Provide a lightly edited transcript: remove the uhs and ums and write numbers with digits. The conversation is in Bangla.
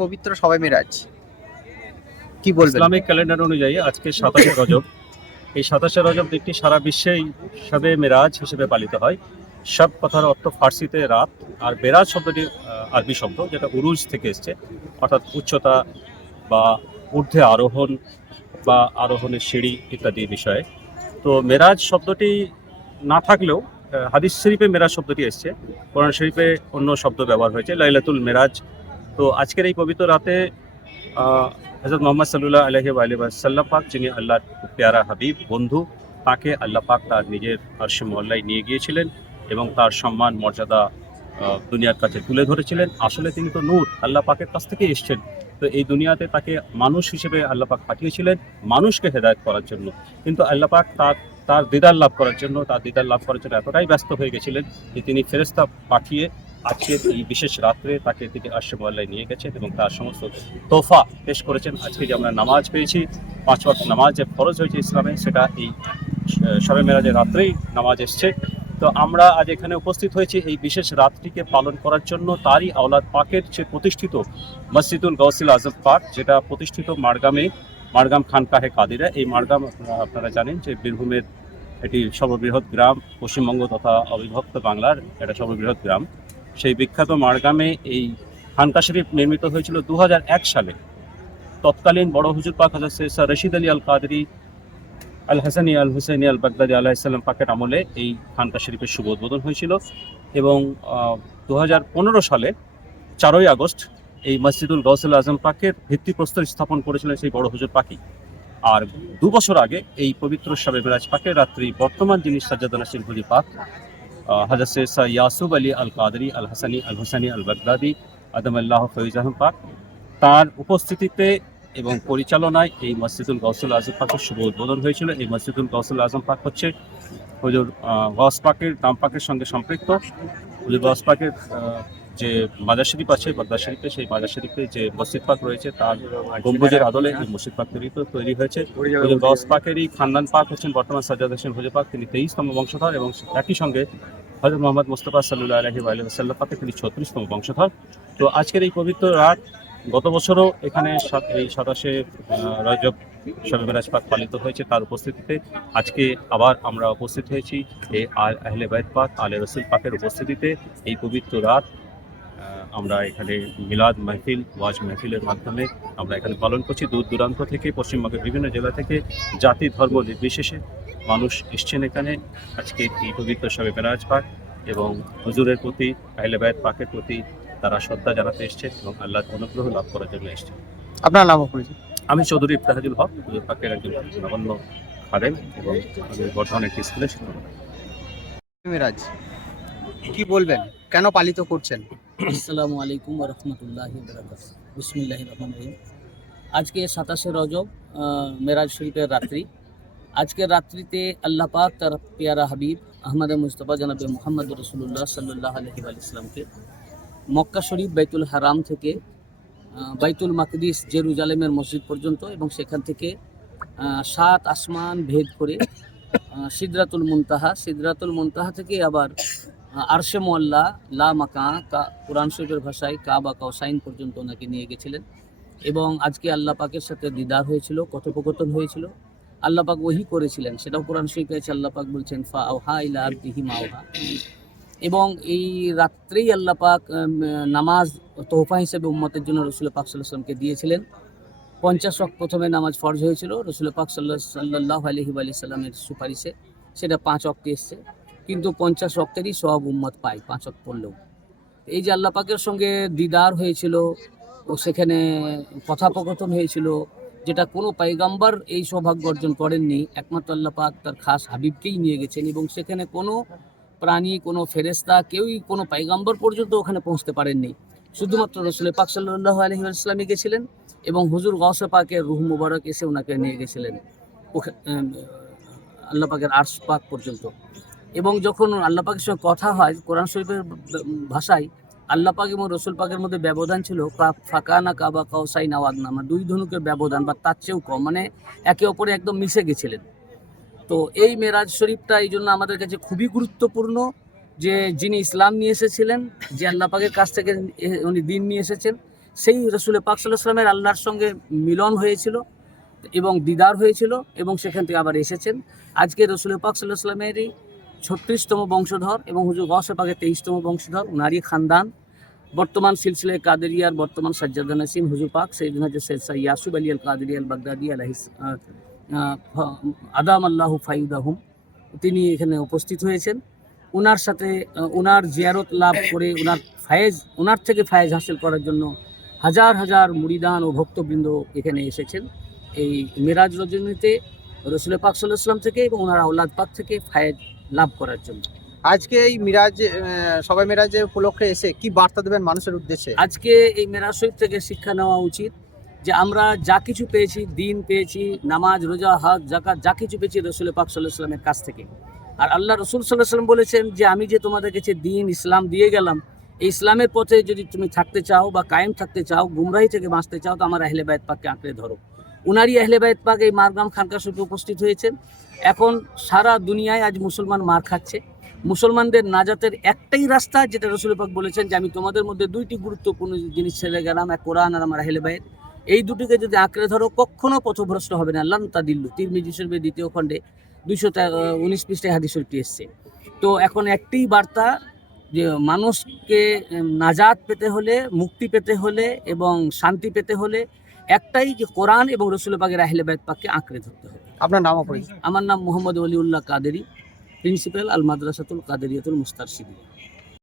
পবিত্র শবে মেরাজ কি বলবেন? ইসলামিক ক্যালেন্ডার অনুযায়ী আজকে 27শে রজব। এই 27শে রজব দিনটি সারা বিশ্বেই শবে মেরাজ হিসেবে পালিত হয়। সব কথার অর্থ ফার্সিতে রাত, আর মেরাজ শব্দটি আরবি শব্দ, যেটা উরুজ থেকে এসছে, অর্থাৎ উচ্চতা বা ঊর্ধ্বে আরোহণ বা আরোহণের সিঁড়ি ইত্যাদি বিষয়ে। তো মেরাজ শব্দটি না থাকলেও হাদিস শরীফে মেরাজ শব্দটি এসছে, কোরআন শরীফে অন্য শব্দ ব্যবহার হয়েছে, লাইলাতুল মেরাজ। তো আজকের এই পবিত্র রাতে হযরত মুহাম্মদ সাল্লাল্লাহু আলাইহি ওয়া সাল্লাম পাক, যিনি আল্লাহর প্যারা হাবিব বন্ধু, তাকে আল্লাহ পাক তার নিজের আরশে মহল্লায় নিয়ে গিয়েছিলেন এবং তার সম্মান মর্যাদা দুনিয়ার কাছে তুলে ধরেছিলেন। আসলে তিনি তো নূর, আল্লাহ পাকের কাছ থেকে এসেছেন। তো এই দুনিয়াতে তাকে মানুষ হিসেবে আল্লাহ পাক পাঠিয়েছিলেন মানুষকে হেদায়েত করার জন্য। কিন্তু আল্লাহ পাক তার দিদার লাভ করার জন্য এতটাই ব্যস্ত হয়ে গেছিলেন যে তিনি ফেরেশতা পাঠিয়ে আজকের এই বিশেষ রাত্রে তাকে তিনি আরশে মহল্লায় নিয়ে গেছেন এবং তার সমস্ত তোফা পেশ করেছেন। আজকে যে আমরা নামাজ পেয়েছি, 5 ওয়াক্ত নামাজ যে ফরজ হয়েছে ইসলামে, সেটা এই শবে মেরাজের রাত্রেই নামাজ এসছে। তো আমরা আজ এখানে উপস্থিত হয়েছি এই বিশেষ রাতটিকে পালন করার জন্য। তারই আওলাদ পাকের যে প্রতিষ্ঠিত মসজিদুল গৌসুল আজম পাক, যেটা প্রতিষ্ঠিত মাড়গাম খানকাহে কাদিরা। এই মাড়গাম আপনারা জানেন যে বীরভূমের এটি সর্ববৃহৎ গ্রাম, পশ্চিমবঙ্গ তথা অবিভক্ত বাংলার এটা সর্ববৃহৎ গ্রাম। সেই বিখ্যাত মাড়গামে এই খানকা শরীফ নির্মিত হয়েছিল 2001 সালে। তৎকালীন বড় হুজুর পাক হযরত সৈয়দ রশিদ আলী আল কাদরি আল হাসানি আল হুসাইনি আল বাগদাদি আলাইহিসসালাম পাকের আমলে এই খানকা শরীফের শুভ উদ্বোধন হয়েছিল এবং 2015 সালে 4ই আগস্ট এই মসজিদুল গৌসুল আজম পাকের ভিত্তিপ্রস্তর স্থাপন করেছিলেন সেই বড় হুজুর পাকই। আর 2 বছর আগে এই পবিত্র শবে মেরাজ পাকের রাত্রি বর্তমান যিনি সাজ্জাদা নাসির হুজুর পাক হযরত সৈয়দ ইয়াসুব আলী আল কাদরি আল হাসানি আল হুসাইনি আল বাগদাদি আদমাল্লাহ ফয়জ আহম পাক, তার উপস্থিতিতে এবং পরিচালনায় এই মসজিদুল গৌসুল আজম পাকের শুভ উদ্বোধন হয়েছিল। এই মসজিদুল গৌসুল আজম পাক হচ্ছে হুজুর গৌস পাকের নাম পাকের সঙ্গে সম্পৃক্ত। হুজুর গৌস পাকের যে মাজার শরীফ আছে বাগদাদ শরীফে, সেই মাজার শরীফে যে মসজিদ পাক রয়েছে তার গম্বুজের আদলে এই মসজিদ পাক তৈরি হয়েছে। হুজুর গৌস পাকেরই খানদান পাক হচ্ছেন বর্তমান সাজ্জাদ হোসেন হুজুর পাক, তিনি 23তম বংশধর এবং একই সঙ্গে হযরত মুহাম্মদ মুস্তাফা সাল্লাল্লাহু আলাইহি ওয়া সাল্লাম পাকের তিনি 36তম বংশধর। তো আজকের এই পবিত্র রাত, গত বছরও এখানে এই 27শে রজব শবে মেরাজ পাক পালিত হয়েছে। তার উপস্থিতিতে আজকে আবার আমরা উপস্থিত হয়েছি এই আহলে বাইত পাক আলে রসুল পাকের উপস্থিতিতে। এই পবিত্র রাত আমরা এখানে মিলাদ মাহফিল, ওয়াজ মাহফিলের মাধ্যমে আমরা এখানে পালন করছি। দূর দূরান্ত থেকে, পশ্চিমবঙ্গের বিভিন্ন জেলা থেকে, জাতি ধর্ম নির্বিশেষে মানুষ এসছেন এখানে আজকে এই পবিত্র শবে মেরাজ পাক এবং হুজুরের প্রতি, আহলে বাইত পাকের প্রতি তারা শ্রদ্ধা জানাতে এসছেন এবং আল্লাহর অনুগ্রহ লাভ করার জন্য এসছেন। আপনার নাম পরিচয়? আমি চৌধুরী ইফতেখারুল হক, হুজুর পাকের একজন নগণ্য খাদেম এবং আমি বর্তমানে একটি স্কুলে শিক্ষক। মেরাজ কি বলবেন, কেন পালিত করছেন? আসসালামু আলাইকুম ওয়া রাহমাতুল্লাহি ওয়া বারাকাতুহু। বিসমিল্লাহির রহমানির রহিম। আজকে 27শে রজব, মেরাজ শরীফের রাত্রি। আজকের রাত্রিতে আল্লাহ পাক তার পেয়ারা হাবিব আহমদ মুস্তফা জনাবে মুহাম্মদ রাসূলুল্লাহ সাল্লাল্লাহু আলাইহি ওয়া সাল্লামকে মক্কা শরীফ বাইতুল হারাম থেকে বাইতুল মাকদিস জেরুজালেমের মসজিদ পর্যন্ত এবং সেখান থেকে 7 আসমান ভেদ করে সিদরাতুল মুনতাহা থেকে আবার আরশে মোয়াল্লা লা মাকা কুরআন শরীফের ভাষায় কাবা কাউসাইন পর্যন্ত ওনাকে নিয়ে গেছিলেন এবং আজকে আল্লাহ পাকের সাথে দিদার হয়েছিল, কথোপকথন হয়েছিল। আল্লাহ পাক ওহী করেছিলেন, সেটাও কোরআন শরীফে আছে। আল্লাহ পাক বলছেন ফা আওহা ইলা আবদিহি মা আওহা। এবং এই রাত্রেই আল্লাহ পাক নামাজ তোহফা হিসেবে উম্মতের জন্য রসুল পাক সাল্লাল্লাহু আলাইহি ওয়াসাল্লামকে দিয়েছিলেন। 50 ওয়াক্ত প্রথমে নামাজ ফরজ হয়েছিল রসুল পাক সাল্লাল্লাহু আলাইহি ওয়া সাল্লামের সুপারিশে, সেটা 5 ওয়াক্ত এসছে, কিন্তু 50 ওয়াক্তেরই সব উম্মত পায় 5 ওয়াক্ত পড়লেও। এই যে আল্লাহ পাকের সঙ্গে দিদার হয়েছিল ও সেখানে কথোপকথন হয়েছিল, যেটা কোনো পয়গম্বর এই সৌভাগ্য অর্জন করেননি, একমাত্র আল্লাহ পাক তার খাস হাবিবকেই নিয়ে গেছেন এবং সেখানে কোনো প্রাণী, কোনো ফেরেশতা, কেউই, কোনো পয়গম্বর পর্যন্ত ওখানে পৌঁছতে পারেননি। শুধুমাত্র রসুল পাক সাল্লাল্লাহু আলাইহি ওয়াসাল্লামই গেছিলেন এবং হুজুর গৌসে পাকের রূহ মুবারক এসে ওনাকে নিয়ে গেছিলেন আল্লাহ পাকের আরশ পাক পর্যন্ত। এবং যখন আল্লাহ পাকের সঙ্গে কথা হয় কোরআন শরীফের ভাষায়, আল্লাহ পাক এবং রসুল পাকের মধ্যে ব্যবধান ছিল ফাকানা কাবা কাউসাইন আও আদনা, 2 ধনুকের ব্যবধান বা তার চেয়েও কম, মানে একে অপরে একদম মিশে গেছিলেন। তো এই মেরাজ শরীফটা এই জন্য আমাদের কাছে খুবই গুরুত্বপূর্ণ, যে যিনি ইসলাম নিয়ে এসেছিলেন, যে আল্লাহ পাকের কাছ থেকে উনি দিন নিয়ে এসেছেন, সেই রসুল পাক সাল্লাল্লাহু আলাইহি ওয়াসাল্লামের আল্লাহর সঙ্গে মিলন হয়েছিল এবং দিদার হয়েছিল এবং সেখান থেকে আবার এসেছেন। আজকে রসুল পাক সাল্লাল্লাহু আলাইহি ওয়াসাল্লামেরই 36তম বংশধর এবং হুজুর গৌসে পাকের 23তম বংশধর, উনারই খানদান। বর্তমান সিলসিলায় কাদেরিয়ার বর্তমান সাজ্জাদা নসীম হুজুর পাক সৈয়দনা সৈয়দ ইয়াসুব আলী আল কাদেরি আল বাগদাদি আলাইহিস আদাম আল্লাহু ফায়ুদাহুম, তিনি এখানে উপস্থিত হয়েছেন। ওনার সাথে ওনার জিয়ারত লাভ করে ওনার থেকে ফায়েজ হাসিল করার জন্য হাজার হাজার মুরিদান ও ভক্তবৃন্দ এখানে এসেছেন এই মেরাজ রজনীতে রসুল পাক সাল্লাল্লাহু আলাইহি ওয়াসাল্লাম থেকে এবং ওনার আওলাদ পাক থেকে ফায়েজ লাভ করার জন্য। আজকে এই মিরাজ সবাই মিরাজের উপলক্ষে এসে কি বার্তা দেবেন মানুষের উদ্দেশ্যে? আজকে এই মেরাজ শরীফ থেকে শিক্ষা নেওয়া উচিত যে আমরা যা কিছু পেয়েছি, দিন পেয়েছি, নামাজ, রোজা, হজ, যাকাত, যা কিছু পেয়েছি রসুল পাক সাল্লাল্লাহু আলাইহি ওয়াসাল্লামের কাছ থেকে। আর আল্লাহ রসুল সাল্লাল্লাহু আলাইহি ওয়াসাল্লাম বলেছেন যে আমি যে তোমাদের কাছে দিন ইসলাম দিয়ে গেলাম, এই ইসলামের পথে যদি তুমি থাকতে চাও বা কায়েম থাকতে চাও, গুমরাহি থেকে বাঁচতে চাও, তো আমার আহলে বাইত পাককে আঁকড়ে ধরো। উনারই আহলে বাইত পাক এই মারগ্রাম খানকা শরীফে উপস্থিত হয়েছেন। এখন সারা দুনিয়ায় আজ মুসলমান মার খাচ্ছে। মুসলমানদের নাজাতের একটাই রাস্তা, যেটা রসুল পাক বলেছেন যে আমি তোমাদের মধ্যে দুইটি গুরুত্বপূর্ণ জিনিস ছেড়ে গেলাম, এক কোরআন আর আমার আহলে বাইত। এই দুটিকে যদি আঁকড়ে ধরো কখনো পথভ্রষ্ট হবে না। লান তাদিল্লু, তিরমিজি শরীফের 2য় খণ্ডে 219 পৃষ্ঠায় হাদিস শরীফটি এসছে। তো এখন একটি বার্তা যে মানুষকে নাজাত পেতে হলে, মুক্তি পেতে হলে এবং শান্তি পেতে হলে একটাই, যে কোরআন এবং রসুল পাকের আহলে বাইত পাককে আঁকড়ে ধরতে হবে। আপনার নাম ও পরিচয়? আমার নাম মোহাম্মদ ওলিউল্লাহ কাদেরি, প্রিন্সিপাল আল মাদ্রাসাতুল কাদেরিয়াতুল মুস্তারশিদিয়া।